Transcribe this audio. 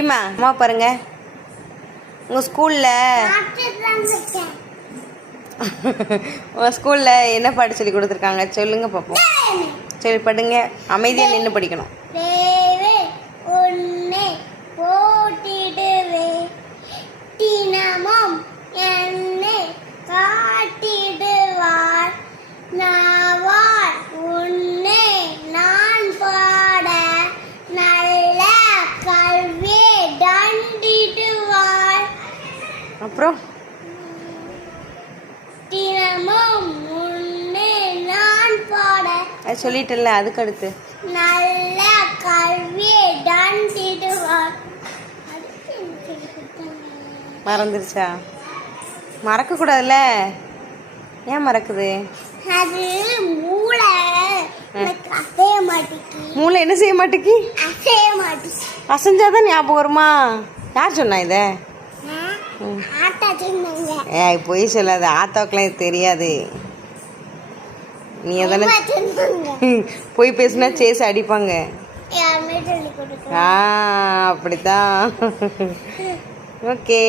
அம்மா பாருங்க உங்கள் ஸ்கூலில் என்ன பாட்டு சொல்லி கொடுத்துருக்காங்க சொல்லுங்க பார்ப்போம். சரி படுங்க, அமைதியாக நின்று படிக்கணும். அப்புறம் அது சொல்லிட்டல, அதுக்கு அடுத்து நல்ல கல்வியை மறந்துருச்சா? மறக்க கூடாதுல்ல, ஏன் மறக்குது? அது மூளை அசைய மாட்டேங்கி. மூளை என்ன செய்ய மாட்டேங்கி? அசைய மாட்டேங்கி. அசைஞ்சாதான் ஞாபகம் வருமா? யார் சொன்னா இதை? ஏய் பொய் சொல்லாத, ஆத்தாவுக்குலாம் இது தெரியாது. நீ எதானே போய் பேசுனா சேஸ் அடிப்பாங்க. அப்படித்தான். ஓகே.